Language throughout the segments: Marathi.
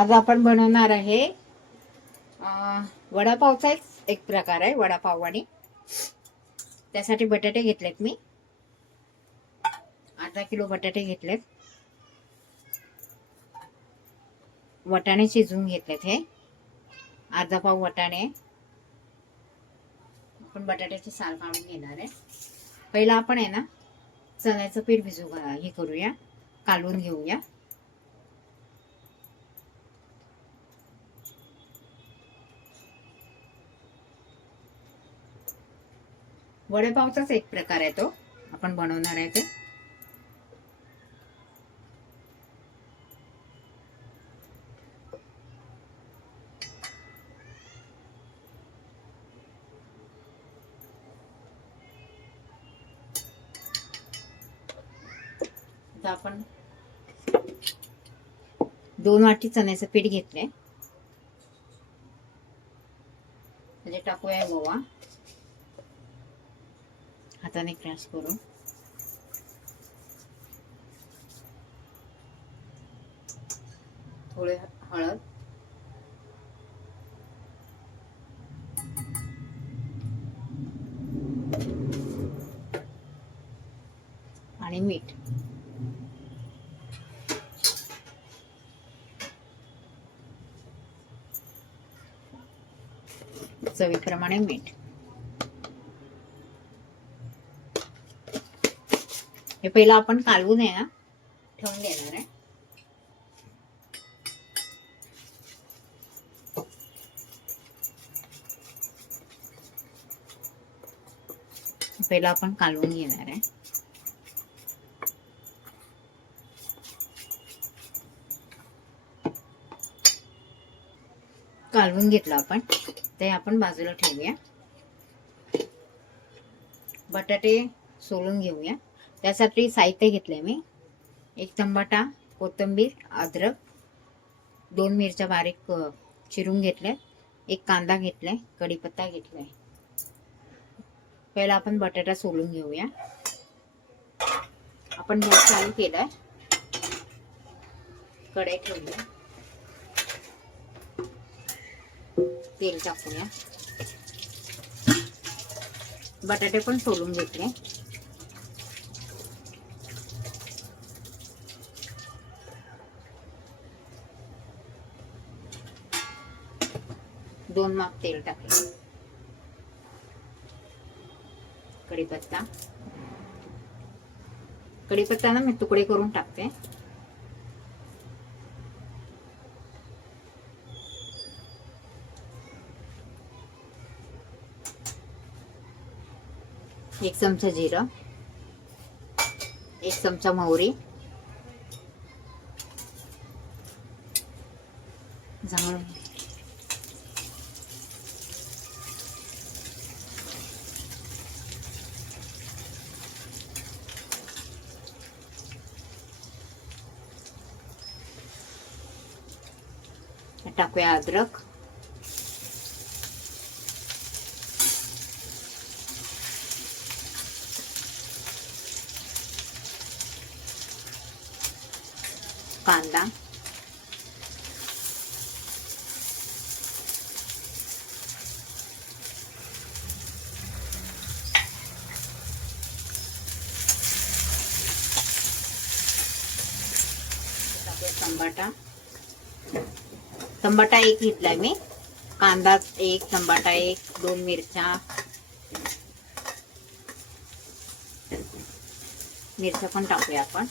आज आपण बनवणार आहे वडापावचा वडापावचाच एक प्रकार आहे वडापाव आणि. त्यासाठी बटाटे घेतलेत मी. अर्धा किलो बटाटे घेतलेत. वटाणे शिजवून घेतलेत हे. अर्धा पाव वटाणे. आपण बटाट्याची साल काढून घेणार आहे. पहिला आपण आहे ना चण्याचं पीठ भिजू हे करूया. कालवून घेऊया. वडेपावचाच एक प्रकार आहे तो. आपण बनवणार आहे ते. आपण दोन वाटी चण्याचं पीठ घेतले म्हणजे टाकूया गोवा हाताने क्रॅश करून. थोडे हळद. आणि मीठ. चवीप्रमाणे मीठ. हे पहिलं आपण कालवून आहे ना. ठेवून देणार आहे. पहिला आपण कालवून घेणार आहे. कालवून घेतलं आपण. ते आपण बाजूला ठेवूया. बटाटे सोलून घेऊया. त्यासाठी साहित्य घेतलं आहे मी. एक टमाटा कोथिंबीर अद्रक दोन मिरच्या बारीक चिरून घेतल्या. एक कांदा घेतला आहे कढीपत्ता घेतला आहे पहिला आपण बटाटा सोलून घेऊया. आपण गॅस चालू केलाय. कढई ठेवूया. तेल टाकूया. बटाटे पण सोलून घेतले. दोन माप तेल टाकले. कढीपत्ता. कढीपत्ता ना मी तुकडे करून टाकते. एक चमचा जिरं. एक चमचा मोहरी. झाड टाकूया अद्रक. कांदा टाकूया टमाटा टमाटा एक घेतलाय मी. कांदा एक टमाटा एक दोन मिरच्या. मिरच्या पण टाकूया आपण.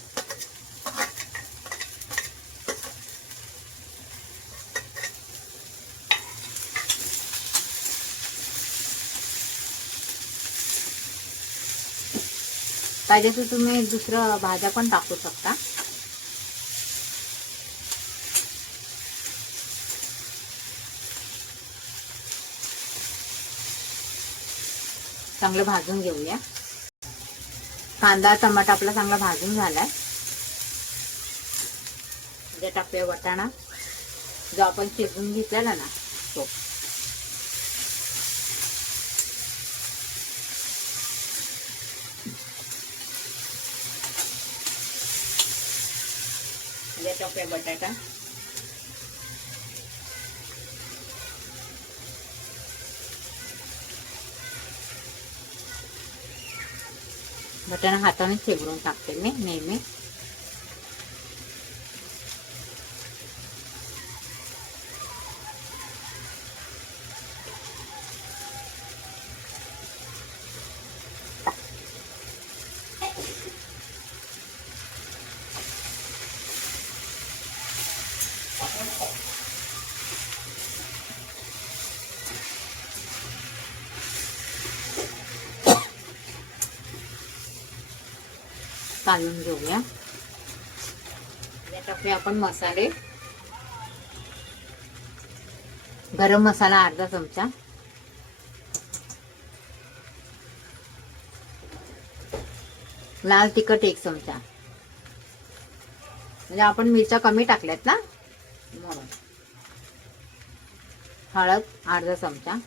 पाहिजे तर तुम्ही दुसरं भाज्या पण टाकू शकता. चांगलं भाजून घेऊया. कांदा टमाटा आपला चांगला भाजून झालाय. जे टाकूया वटाणा. जो आपण शिजवून घेतलेला ना तो. म्हणजे टाकूया बटाटा. बटाणा हाताने चिवरून टाकते मी नेहमी. काढून घेऊया. टाकूया आपण मसाले. गरम मसाला अर्धा चमचा. लाल तिखट एक चमचा. म्हणजे आपण मिरच्या कमी टाकल्यात ना? म्हणून. हळद अर्धा चमचा.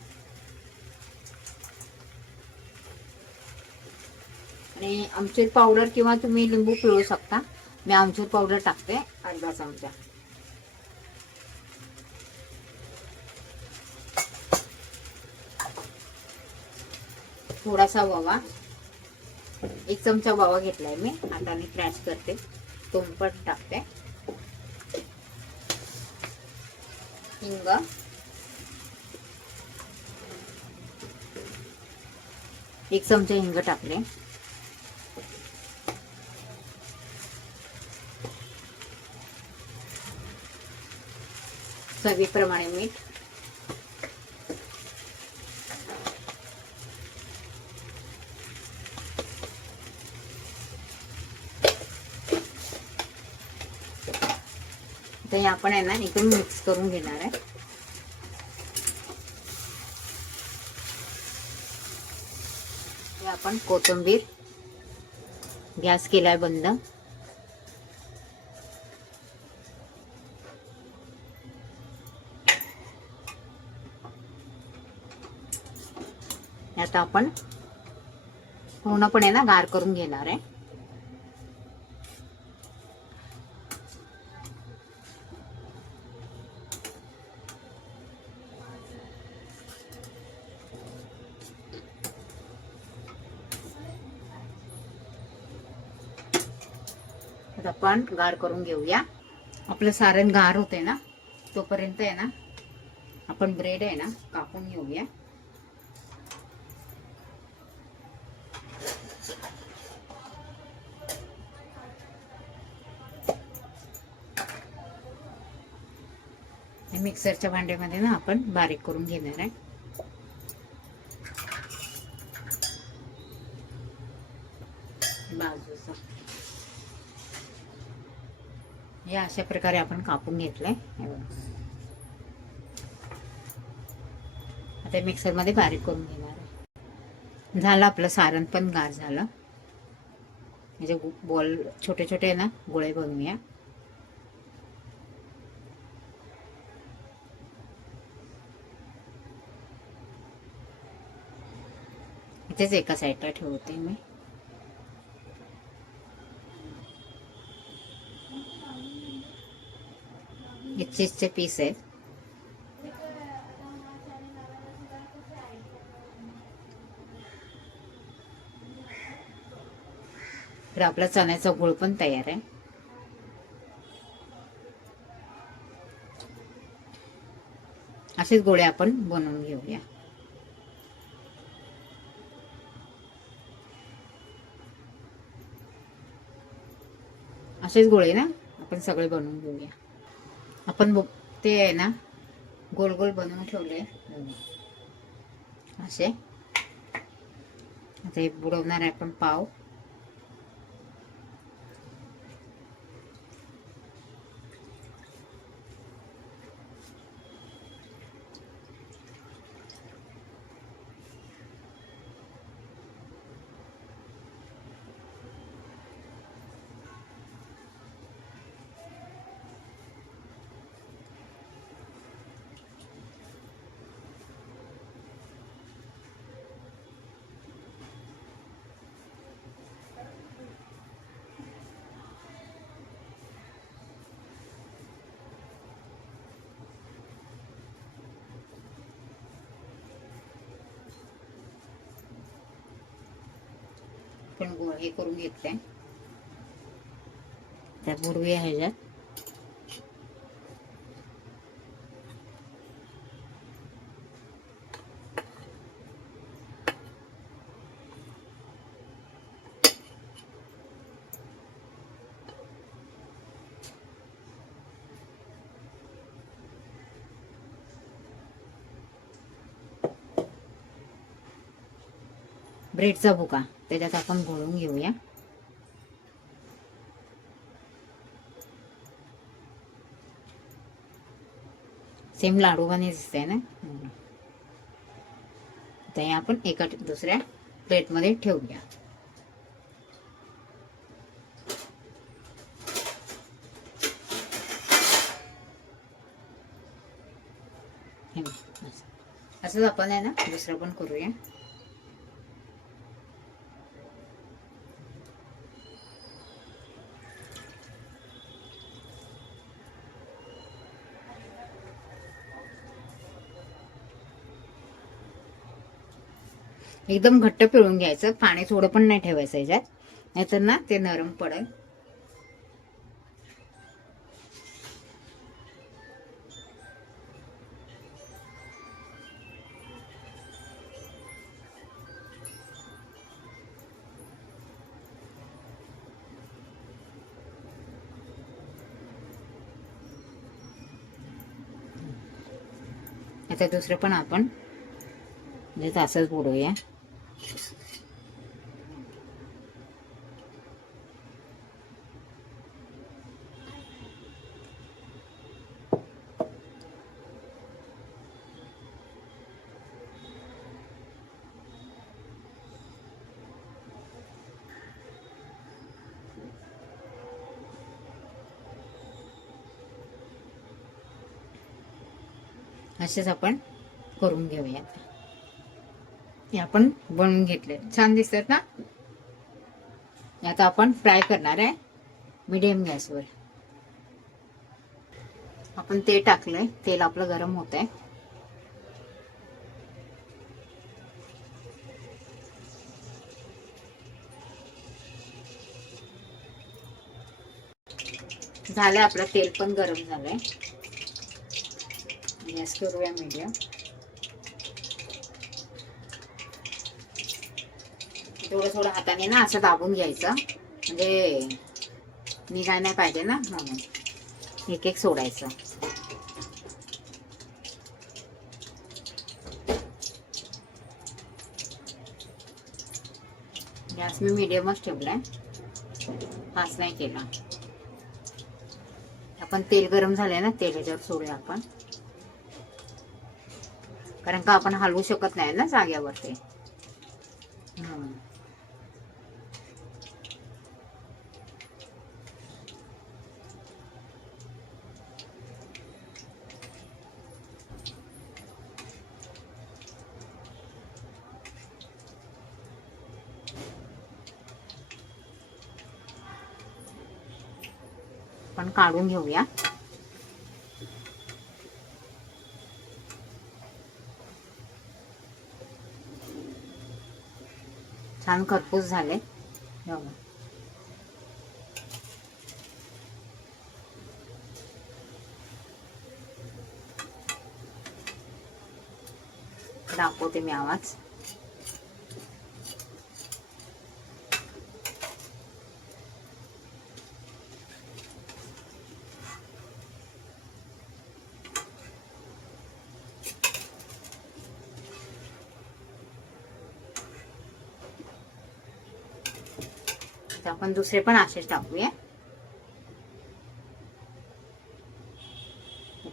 आणि आमचूर पावडर किंवा तुम्ही लिंबू पिळू शकता. मी आमचूर पावडर टाकते अर्धा चमचा थोडासा ओवा. एक चमचा ओवा घेतलाय मी. आता मी क्रॅश करते. तो पण टाकते. हिंग. एक चमचा हिंग टाकले. चवीप्रमाणे मीठ. हे आपण आहे ना एकदम मिक्स करून घेणार आहे. आपण कोथिंबीर गॅस केलाय बंद. आता आपण पूर्णपणे ना गार करून घेणार आहे. आता आपण गार करून घेऊया. आपलं सारण गार होते ना तोपर्यंत आहे ना आपण ब्रेड आहे ना कापून घेऊया. मिक्सरच्या भांड्यामध्ये ना आपण बारीक करून घेणार आहे. बाजूचा. या अशा प्रकारे आपण कापून घेतलंय. आता मिक्सरमध्ये बारीक करून घेणार आहे. झालं आपलं सारण पण गार झालं. म्हणजे बॉल छोटे छोटे ना गोळे बनवूया. इथेच एका साईडला ठेवते मी. हे चीजचे पीस आहेत. तर आपला चण्याचा गुळ पण तयार आहे. असेच गोळे आपण बनवून घेऊया. असेच गोळे ना? आपण सगळे बनवून घेऊया. आपण ब- ते आहे ना गोल गोल बनवून ठेवले. असे. आता हे बुडवणार आहे आपण पाव. आपण हे करून घेतलंय. त्या बुडव्या ह्याच्यात. ब्रेडचा भुका. त्याच्यात आपण घोळून घेऊया. सेम लाडूवाने दिसतंय ना? हम्म. आता आपण एका दुसऱ्या प्लेटमध्ये ठेवूया. असंच आपण आहे ना दुसरं पण करूया. एकदम घट्ट पिळून घ्यायचं. पाणी थोडं पण नाही ठेवायचं याच्यात. नाहीतर ना ते नरम पडेल. आता दुसरं पण आपण म्हणजे तसंच बुडवूया. असेच आपण करून घेऊयात. हे आपण बनवून घेतले. छान दिसतात ना? आता आपण फ्राय करणार आहे. मीडियम गॅसवर. आपण ते टाकलंय. तेल आपलं गरम होत आहे झालंय आपलं तेल पण गरम झालंय. गॅस करूया मीडियम. थोडं थोडं हाताने ना असं दाबून घ्यायचं. म्हणजे निघाय नाही पाहिजे ना. म्हणून एक एक सोडायचं. गॅस मी मिडियमच ठेवलाय. फास्ट नाही केला. आपण तेल गरम झालंय ना तेल ह्याच्यावर सोडूया आपण. कारण का आपण हलवू शकत नाही ना जाग्यावर ते आपण काढून घेऊया. छान खरपूस झाले. दाखवते मी आवाज. आपण दुसरे पण असेच टाकूया.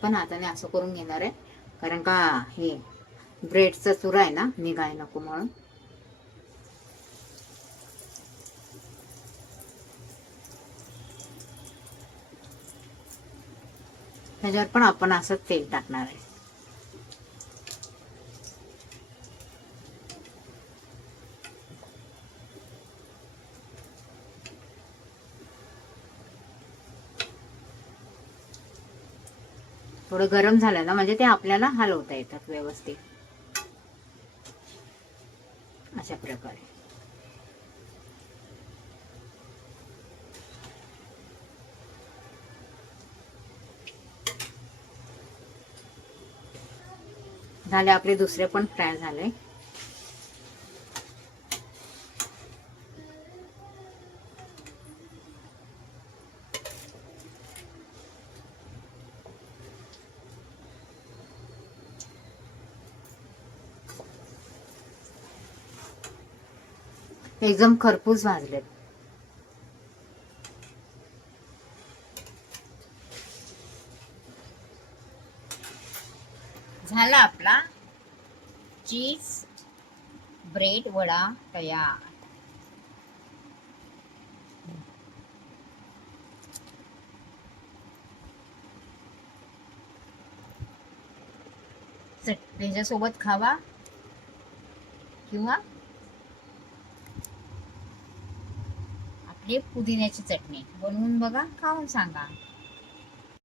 पण हाताने असं करून घेणार आहे. कारण का हे ब्रेडचा चुरा आहे ना निघाय नको म्हणून. त्याच्यावर पण आपण असं तेल टाकणार आहे. थोडं गरम झालं ना म्हणजे ते आपल्याला हलवता येतात व्यवस्थित. अशा प्रकारे. झाले आपले दुसरे पण फ्राय झाले. एकदम खरपूस भाजलेत. झाला आपला चीज ब्रेड वडा तयार. चट त्याच्यासोबत खावा किंवा आपली पुदिन्याची चटणी. बनवून बघा खाऊन सांगा.